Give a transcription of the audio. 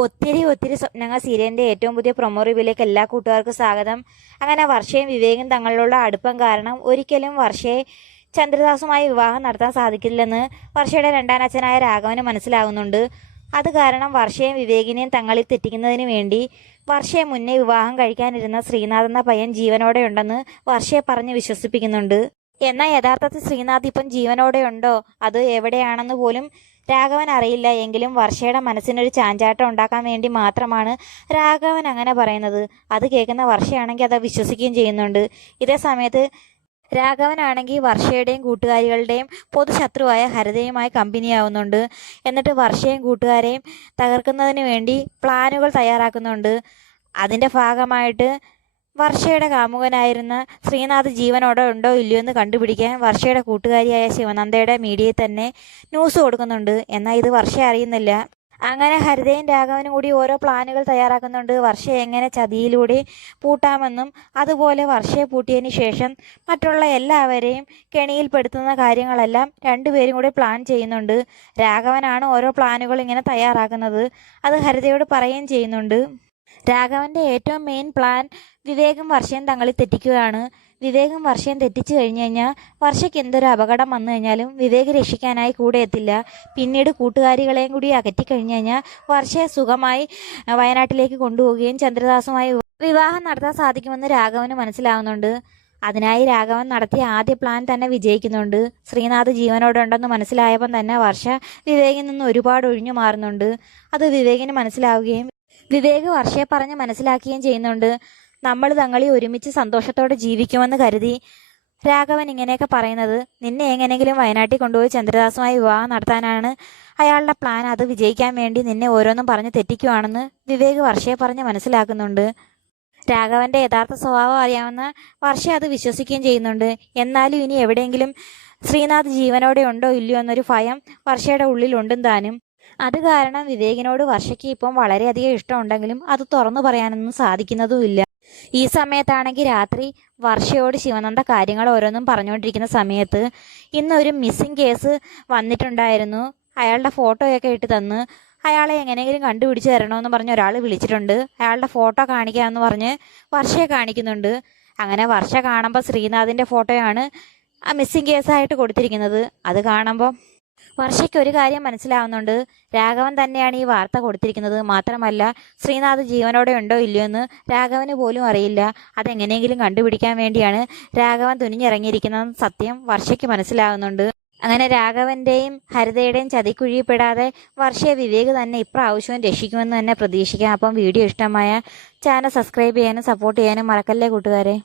ഒത്തിരി സ്വപ്നങ്ങൾ സീരിയലിന്റെ ഏറ്റവും പുതിയ പ്രൊമോ റിവ്യൂയിലേക്ക് എല്ലാ കൂട്ടുകാർക്കും സ്വാഗതം. അങ്ങനെ വർഷയും വിവേകും തങ്ങളിലുള്ള അടുപ്പം കാരണം ഒരിക്കലും വർഷയെ ചന്ദ്രദാസുമായി വിവാഹം നടത്താൻ സാധിക്കില്ലെന്ന് വർഷയുടെ രണ്ടാനച്ഛനായ രാഘവന് മനസ്സിലാകുന്നുണ്ട്. അത് കാരണം വർഷയും വിവേകിനെയും തങ്ങളിൽ തെറ്റിക്കുന്നതിന് വേണ്ടി വർഷയെ മുന്നേ വിവാഹം കഴിക്കാനിരുന്ന ശ്രീനാഥ് എന്ന പയ്യൻ ജീവനോടെ ഉണ്ടെന്ന് വർഷയെ പറഞ്ഞ് വിശ്വസിപ്പിക്കുന്നുണ്ട്. എന്നാൽ യഥാർത്ഥത്തിൽ ശ്രീനാഥ് ഇപ്പം ജീവനോടെ ഉണ്ടോ, അത് എവിടെയാണെന്ന് പോലും രാഘവൻ അറിയില്ല. എങ്കിലും വർഷയുടെ മനസ്സിനൊരു ചാഞ്ചാട്ടം ഉണ്ടാക്കാൻ വേണ്ടി മാത്രമാണ് രാഘവൻ അങ്ങനെ പറയുന്നത്. അത് കേൾക്കുന്ന വർഷയാണെങ്കിൽ അത് വിശ്വസിക്കുകയും ചെയ്യുന്നുണ്ട്. ഇതേ സമയത്ത് രാഘവനാണെങ്കിൽ വർഷയുടെയും കൂട്ടുകാരികളുടെയും പൊതുശത്രുവായ ഹരിതയുമായി കമ്പനിയാവുന്നുണ്ട്. എന്നിട്ട് വർഷയും കൂട്ടുകാരെയും തകർക്കുന്നതിന് വേണ്ടി പ്ലാനുകൾ തയ്യാറാക്കുന്നുണ്ട്. അതിൻ്റെ ഭാഗമായിട്ട് വർഷയുടെ കാമുകനായിരുന്ന ശ്രീനാഥ് ജീവനോടെ ഉണ്ടോ ഇല്ലയോ എന്ന് കണ്ടുപിടിക്കാൻ വർഷയുടെ കൂട്ടുകാരിയായ ശിവനന്ദയുടെ മീഡിയയിൽ തന്നെ ന്യൂസ് കൊടുക്കുന്നുണ്ട്. എന്നാൽ ഇത് വർഷ അറിയുന്നില്ല. അങ്ങനെ ഹരിതയും രാഘവനും കൂടി ഓരോ പ്ലാനുകൾ തയ്യാറാക്കുന്നുണ്ട്. വർഷയെ എങ്ങനെ ചതിയിലൂടെ പൂട്ടാമെന്നും അതുപോലെ വർഷയെ പൂട്ടിയതിന് ശേഷം മറ്റുള്ള എല്ലാവരെയും കെണിയിൽപ്പെടുത്തുന്ന കാര്യങ്ങളെല്ലാം രണ്ടുപേരും കൂടി പ്ലാൻ ചെയ്യുന്നുണ്ട്. രാഘവനാണ് ഓരോ പ്ലാനുകൾ ഇങ്ങനെ തയ്യാറാക്കുന്നത്. അത് ഹരിതയോട് പറയുകയും ചെയ്യുന്നുണ്ട്. രാഘവന്റെ ഏറ്റവും മെയിൻ പ്ലാൻ വിവേകും വർഷയും തങ്ങളിൽ തെറ്റിക്കുകയാണ്. വിവേകും വർഷയും തെറ്റിച്ചു കഴിഞ്ഞു കഴിഞ്ഞാൽ വർഷയ്ക്ക് എന്തൊരു അപകടം വന്നു കഴിഞ്ഞാലും വിവേക് രക്ഷിക്കാനായി കൂടെ എത്തില്ല. പിന്നീട് കൂട്ടുകാരികളെയും കൂടി അകറ്റിക്കഴിഞ്ഞു കഴിഞ്ഞാൽ വർഷയെ സുഖമായി വയനാട്ടിലേക്ക് കൊണ്ടുപോവുകയും ചന്ദ്രദാസുമായി വിവാഹം നടത്താൻ സാധിക്കുമെന്ന് രാഘവന് മനസ്സിലാവുന്നുണ്ട്. അതിനായി രാഘവൻ നടത്തിയ ആദ്യ പ്ലാൻ തന്നെ വിജയിക്കുന്നുണ്ട്. ശ്രീനാഥ് ജീവനോടെ ഉണ്ടെന്ന് മനസ്സിലായപ്പം തന്നെ വർഷ വിവേകിൽ നിന്ന് ഒരുപാട് ഒഴിഞ്ഞു മാറുന്നുണ്ട്. അത് വിവേകിന് മനസ്സിലാവുകയും വിവേക് വർഷയെ പറഞ്ഞ് മനസ്സിലാക്കുകയും ചെയ്യുന്നുണ്ട്. നമ്മൾ തങ്ങളി ഒരുമിച്ച് സന്തോഷത്തോടെ ജീവിക്കുമെന്ന് കരുതി രാഘവൻ ഇങ്ങനെയൊക്കെ പറയുന്നത് നിന്നെ എങ്ങനെയെങ്കിലും വയനാട്ടിൽ കൊണ്ടുപോയി ചന്ദ്രദാസുമായി വിവാഹം നടത്താനാണ് അയാളുടെ പ്ലാൻ. അത് വിജയിക്കാൻ വേണ്ടി നിന്നെ ഓരോന്നും പറഞ്ഞ് തെറ്റിക്കുവാണെന്ന് വിവേക് വർഷയെ പറഞ്ഞ് മനസ്സിലാക്കുന്നുണ്ട്. രാഘവന്റെ യഥാർത്ഥ സ്വഭാവം അറിയാവുന്ന വർഷ അത് വിശ്വസിക്കുകയും ചെയ്യുന്നുണ്ട്. എന്നാലും ഇനി എവിടെയെങ്കിലും ശ്രീനാഥ് ജീവനോടെ ഉണ്ടോ ഇല്ലയോ എന്നൊരു ഭയം വർഷയുടെ ഉള്ളിലുണ്ടും താനും. അത് കാരണം വിവേകിനോട് വർഷയ്ക്ക് ഇപ്പം വളരെയധികം ഇഷ്ടമുണ്ടെങ്കിലും അത് തുറന്നു പറയാനൊന്നും സാധിക്കുന്നതുമില്ല. ഈ സമയത്താണെങ്കിൽ രാത്രി വർഷയോട് ശിവനന്ദ കാര്യങ്ങൾ ഓരോന്നും പറഞ്ഞുകൊണ്ടിരിക്കുന്ന സമയത്ത് ഇന്നൊരു മിസ്സിംഗ് കേസ് വന്നിട്ടുണ്ടായിരുന്നു. അയാളുടെ ഫോട്ടോയൊക്കെ ഇട്ട് തന്ന് അയാളെ എങ്ങനെയെങ്കിലും കണ്ടുപിടിച്ച് തരണമെന്ന് പറഞ്ഞ് ഒരാൾ വിളിച്ചിട്ടുണ്ട്. അയാളുടെ ഫോട്ടോ കാണിക്കാമെന്ന് പറഞ്ഞ് വർഷയെ കാണിക്കുന്നുണ്ട്. അങ്ങനെ വർഷ കാണുമ്പോൾ ശ്രീനാഥിൻ്റെ ഫോട്ടോയാണ് ആ മിസ്സിംഗ് കേസായിട്ട് കൊടുത്തിരിക്കുന്നത്. അത് കാണുമ്പോൾ വർഷയ്ക്ക് ഒരു കാര്യം മനസ്സിലാവുന്നുണ്ട്. രാഘവൻ തന്നെയാണ് ഈ വാർത്ത കൊടുത്തിരിക്കുന്നത്. മാത്രമല്ല ശ്രീനാഥ് ജീവനോടെ ഉണ്ടോ ഇല്ലയോ എന്ന് രാഘവന് പോലും അറിയില്ല. അതെങ്ങനെയെങ്കിലും കണ്ടുപിടിക്കാൻ വേണ്ടിയാണ് രാഘവൻ തുനിഞ്ഞിറങ്ങിയിരിക്കുന്ന സത്യം വർഷയ്ക്ക് മനസ്സിലാവുന്നുണ്ട്. അങ്ങനെ രാഘവന്റെയും ഹരിതയുടെയും ചതിക്കുഴിപ്പെടാതെ വർഷയെ വിവേക് തന്നെ ഇപ്രാവശ്യവും രക്ഷിക്കുമെന്ന് തന്നെ പ്രതീക്ഷിക്കാം. അപ്പം വീഡിയോ ഇഷ്ടമായ ചാനൽ സബ്സ്ക്രൈബ് ചെയ്യാനും സപ്പോർട്ട് ചെയ്യാനും മറക്കല്ലേ കൂട്ടുകാരെ.